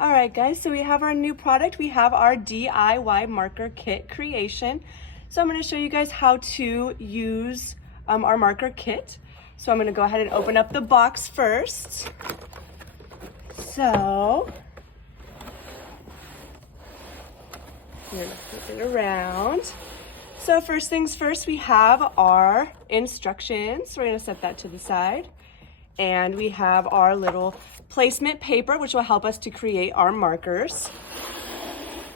All right, guys, so we have our new product. We have our DIY marker kit creation. So I'm gonna show you guys how to use our marker kit. So I'm gonna go ahead and open up the box first. So, here, flip it around. So first things first, we have our instructions. We're gonna set that to the side. And we have our little placement paper, which will help us to create our markers.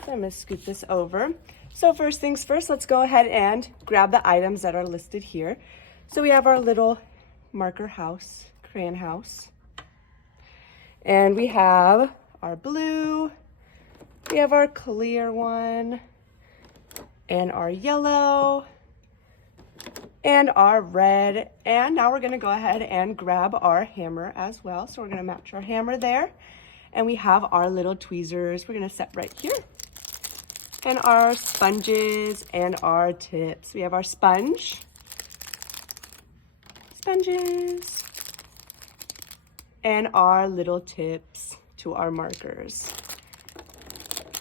So I'm gonna scoot this over. So first things first, let's go ahead and grab the items that are listed here. So we have our little marker house, crayon house. And we have our blue, we have our clear one, and our yellow, and our red. And now we're gonna go ahead and grab our hammer as well. So we're gonna match our hammer there. And we have our little tweezers. We're gonna set right here. And our sponges and our tips. We have our sponges, and our little tips to our markers.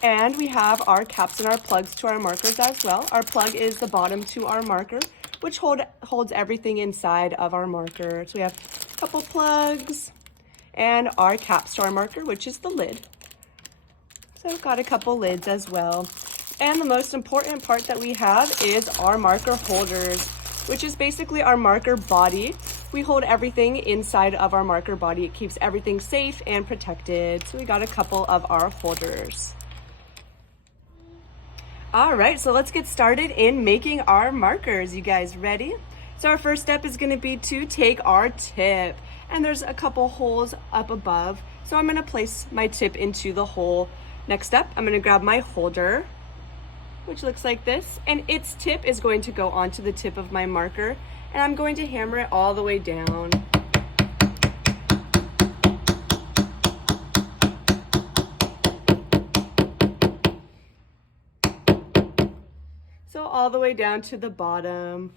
And we have our caps and our plugs to our markers as well. Our plug is the bottom to our marker, which holds everything inside of our marker. So we have a couple plugs and our caps to our marker, which is the lid. So I've got a couple lids as well. And the most important part that we have is our marker holders, which is basically our marker body. We hold everything inside of our marker body. It keeps everything safe and protected. So we got a couple of our holders. All right, so let's get started in making our markers. You guys ready? So our first step is gonna be to take our tip, and there's a couple holes up above. So I'm gonna place my tip into the hole. Next up, I'm gonna grab my holder, which looks like this, and its tip is going to go onto the tip of my marker, and I'm going to hammer it all the way down. So all the way down to the bottom.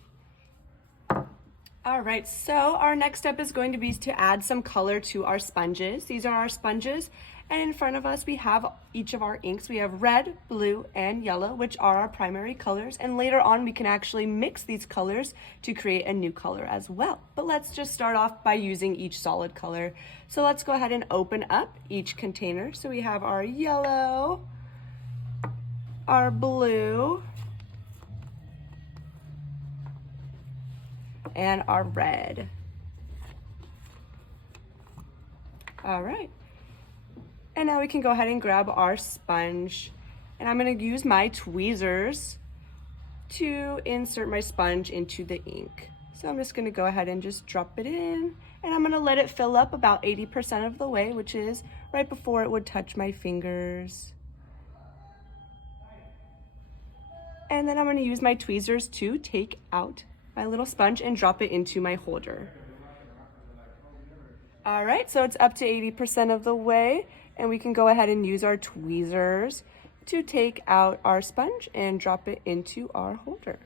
All right, so our next step is going to be to add some color to our sponges. These are our sponges, and in front of us we have each of our inks. We have red, blue, and yellow, which are our primary colors, and later on we can actually mix these colors to create a new color as well. But let's just start off by using each solid color. So let's go ahead and open up each container. So we have our yellow, our blue, and our red. All right. And now we can go ahead and grab our sponge. And I'm gonna use my tweezers to insert my sponge into the ink. So I'm just gonna go ahead and just drop it in, and I'm gonna let it fill up about 80% of the way, which is right before it would touch my fingers. And then I'm gonna use my tweezers to take out my little sponge and drop it into my holder. All right, so it's up to 80% of the way, and we can go ahead and use our tweezers to take out our sponge and drop it into our holder.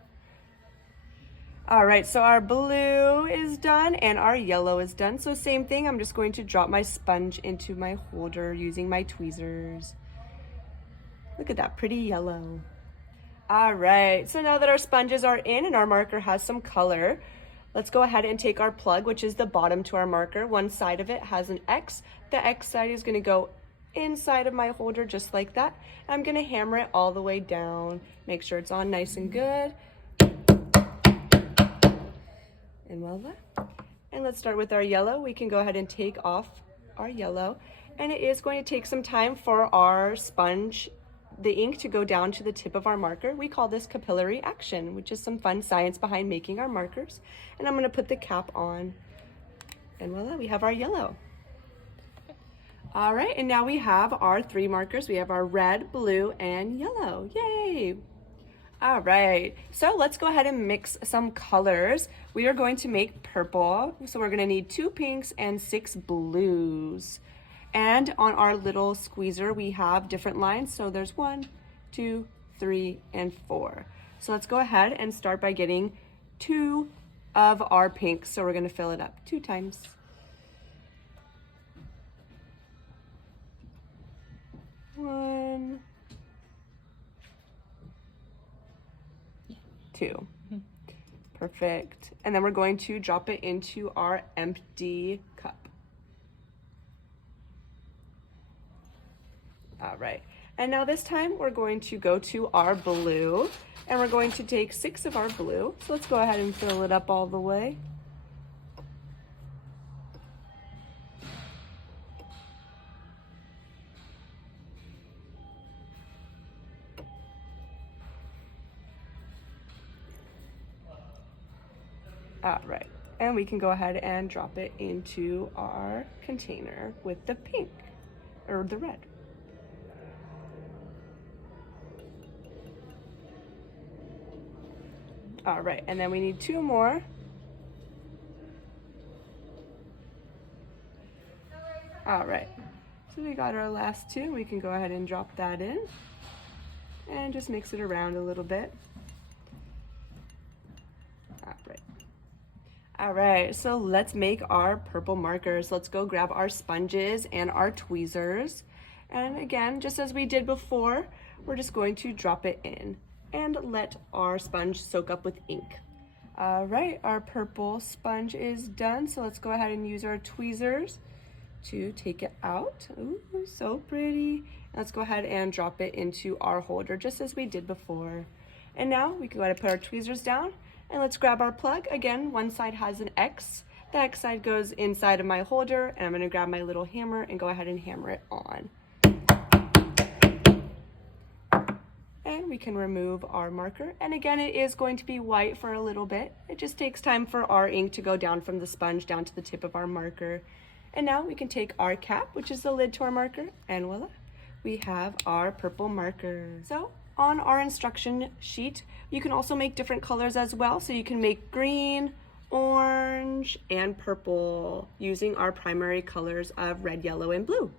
All right, so our blue is done and our yellow is done. So same thing, I'm just going to drop my sponge into my holder using my tweezers. Look at that pretty yellow. All right, so now that our sponges are in and our marker has some color, let's go ahead and take our plug, which is the bottom to our marker. One side of it has an X. The X side is gonna go inside of my holder just like that. And I'm gonna hammer it all the way down. Make sure it's on nice and good. And voila. And let's start with our yellow. We can go ahead and take off our yellow. And it is going to take some time for our sponge, the ink, to go down to the tip of our marker. We call this capillary action, which is some fun science behind making our markers. And I'm gonna put the cap on, and voila, we have our yellow. All right, and now we have our three markers. We have our red, blue, and yellow. Yay! All right, so let's go ahead and mix some colors. We are going to make purple, so we're gonna need 2 pinks and 6 blues. And on our little squeezer, we have different lines. So there's 1, 2, 3, and 4. So let's go ahead and start by getting 2 of our pinks. So we're gonna fill it up 2 times. 2. Perfect. And then we're going to drop it into our empty cup. All right. And now this time we're going to go to our blue, and we're going to take 6 of our blue. So let's go ahead and fill it up all the way. All right, and we can go ahead and drop it into our container with the pink, or the red. All right, and then we need 2 more. All right, so we got our last 2. We can go ahead and drop that in and just mix it around a little bit. All right, so let's make our purple markers. Let's go grab our sponges and our tweezers. And again, just as we did before, we're just going to drop it in and let our sponge soak up with ink. All right, our purple sponge is done. So let's go ahead and use our tweezers to take it out. Ooh, so pretty. Let's go ahead and drop it into our holder just as we did before. And now we can go ahead and put our tweezers down. And let's grab our plug. Again, one side has an X. The X side goes inside of my holder, and I'm gonna grab my little hammer and go ahead and hammer it on. And we can remove our marker. And again, it is going to be white for a little bit. It just takes time for our ink to go down from the sponge down to the tip of our marker. And now we can take our cap, which is the lid to our marker, and voila, we have our purple marker. So on our instruction sheet, you can also make different colors as well. So you can make green, orange, and purple using our primary colors of red, yellow, and blue.